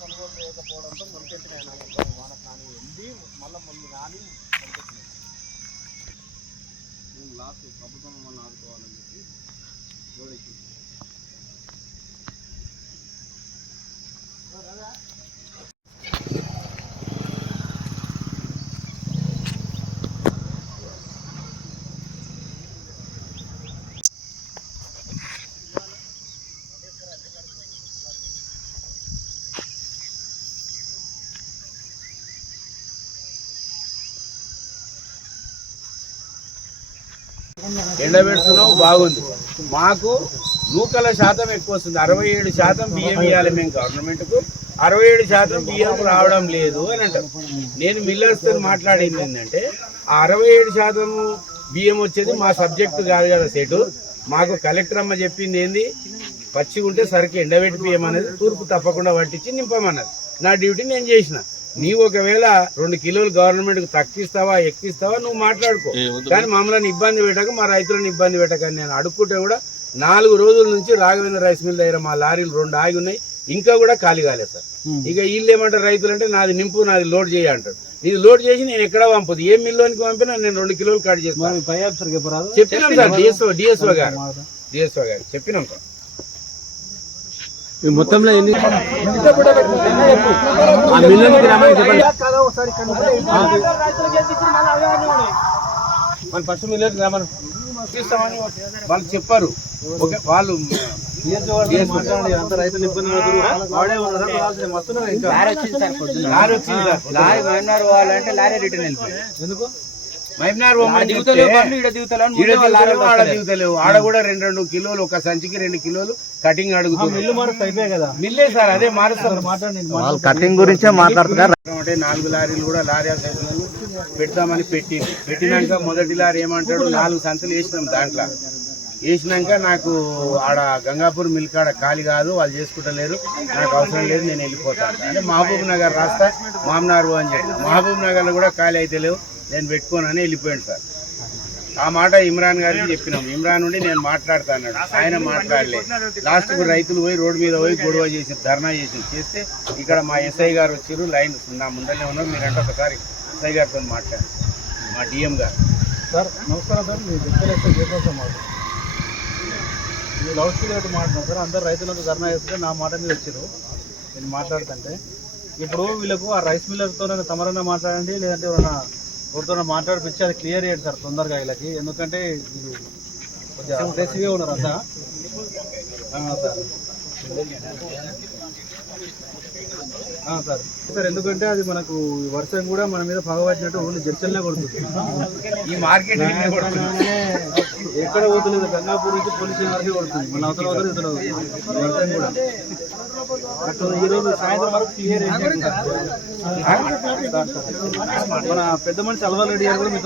కొనుగోలు చేయకపోవడంతో మొలికెత్తినాయి వానకు నాని ఎండి మళ్ళీ నాని మొలికెత్తినాయి. మేము లాస్ట్ ప్రభుత్వం మమ్మల్ని ఆదుకోవాలని చెప్పి జోడెక్కి 87 బాగుంది. మాకు నూకల శాతం ఎక్కువ వస్తుంది. 67% బియ్యం ఇవ్వాలి మేము గవర్నమెంట్కు, 67% బియ్యం రావడం లేదు అని అంటారు. నేను మిల్లర్స్తో మాట్లాడింది ఏంటంటే, ఆ 67% బియ్యం వచ్చేది మా సబ్జెక్టు కాదు కదా సెటు. మాకు కలెక్టర్ అమ్మ చెప్పింది ఏంది, పచ్చిగా ఉంటే సరికి ఎండబెట్టి బియ్యం అనేది తూర్పు తప్పకుండా పట్టించి నింపమన్నది. నా డ్యూటీ నేను చేసిన. నీవు ఒకవేళ 2 కిలోలు గవర్నమెంట్కి తక్కిస్తావా ఎక్కిస్తావా నువ్వు మాట్లాడుకో, కానీ మమ్మల్ని ఇబ్బంది పెట్టక, మా రైతులను ఇబ్బంది పెట్టకని నేను అడుక్కుంటే కూడా 4 రోజుల నుంచి రాఘవేంద్ర రైస్ మిల్ దగ్గర మా లారీలు 2 ఆగి ఉన్నాయి, ఇంకా కూడా ఖాళీ కాలేదు సార్. ఇక వీళ్ళు ఏమంటారు, రైతులు అంటే నాది నింపు నాది లోడ్ చేయ అంటారు. ఇది లోడ్ చేసి నేను ఎక్కడ పంపదు, ఏ మిల్లోనికి పంపినా నేను 2 కిలోలు కట్ చేస్తాను. చెప్పినాం సార్, డిఎస్ఓ గారు చెప్పినాం సార్. మొత్తంలో ఎన్ని ఫస్ట్ మిల్లెట్ గ్రామం వాళ్ళు చెప్పారు. వాళ్ళు రైతులు ఇబ్బంది లారీ రిటర్న్ వెళ్ళిపోయి ఎందుకు దిగుతలేవు. ఆడ కూడా 2 కిలోలు, ఒక సంచికి 2 కిలోలు కటింగ్ అడుగుతుంది. మిల్లే సార్, అదే మారుస్తారు. కటింగ్ గురించే మాట్లాడుతున్నారు. అంటే 4 లారీలు కూడా లారీ అసోసియేషన్ పెడతామని పెట్టినాక మొదటి లారీ ఏమంటాడు, 4 సంచులు వేసినాం. దాంట్లో వేసినాక నాకు ఆడ గంగాపూర్ మిల్క్ ఆడ ఖాళీ కాదు, వాళ్ళు చేసుకుంటలేరు, నాకు అవసరం లేదు, నేను వెళ్ళిపోతాను అంటే మహబూబ్ నగర్ రాస్తా మామనారు అని చెప్పి. మహబూబ్ నగర్లో కూడా ఖాళీ అయితే లేవు, నేను పెట్టుకోనని వెళ్ళిపోయాడు సార్. ఆ మాట ఇమ్రాన్ గారికి చెప్పినాం. ఇమ్రాన్ నుండి నేను మాట్లాడుతా అన్నాడు, ఆయన మాట్లాడలేదు. లాస్ట్కు రైతులు పోయి రోడ్డు మీద పోయి గొడవ చేసి ధర్నా చేస్తే ఇక్కడ మా ఎస్ఐ గారు వచ్చారు, లైన్ నా ముందరనే ఉన్నారు. మీరంటే ఒకసారి ఎస్ఐ గారితో మాట్లాడారు, మా డిఎం గారు. సార్ నమస్కారం సార్, మీరు లౌడ్ స్పీకర్ మాట్లాడుతున్నారు సార్. అందరు రైతులతో ధర్నా చేస్తుంటే నా మాట మీద వచ్చారు, నేను మాట్లాడుతుంటే. ఇప్పుడు వీళ్ళకు ఆ రైస్ మిల్లర్తో తమరన్నా మాట్లాడండి, లేదంటే ఎవరితో మాట్లాడిపించి అది క్లియర్ చేయండి సార్ తొందరగా వీళ్ళకి. ఎందుకంటే ఇది కొంచెం అగ్రెసివ్గా ఉన్నారు అంతా సార్. సార్ ఎందుకంటే అది మనకు వర్షం కూడా మన మీద పగబట్టినట్టు ఓన్లీ జడ్చల్నే కొడుతుంది. ఈ మార్కెట్ ఎక్కడ పోతుంది, గంగాపూర్ నుంచి పోలీస్ వరకే కొడుతుంది, మన అవతల ఇతర వర్షం కూడా. అటు ఈరోజు సాయంత్రం వరకు క్లియర్ మన పెద్ద మనిషి అల్వాల్ రెడ్డి గారు కూడా మీతో